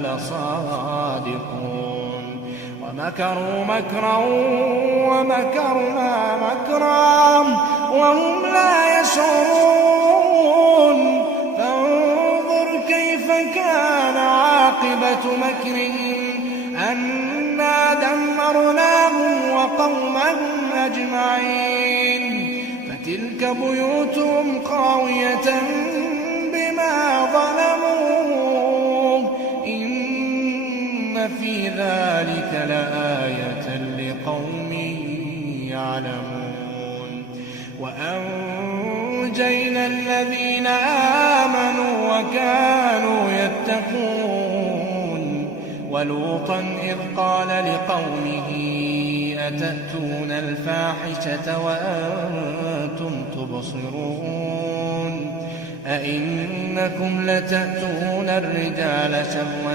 لصادقون ومكروا مكرا ومكرنا مكرا وهم لا يشعرون فانظر كيف كان عاقبة مكرهم أنا دمرناهم وقومهم أجمعين فتلك بيوتهم خاوية بما ظلموا إن في ذلك لآية لقوم يعلمون وأنجينا الذين آمنوا وكانوا يتقون ولوطا إذ قال لقومه أتأتون الفاحشة وأنتم تبصرون أئنكم لتأتون الرجال شهوة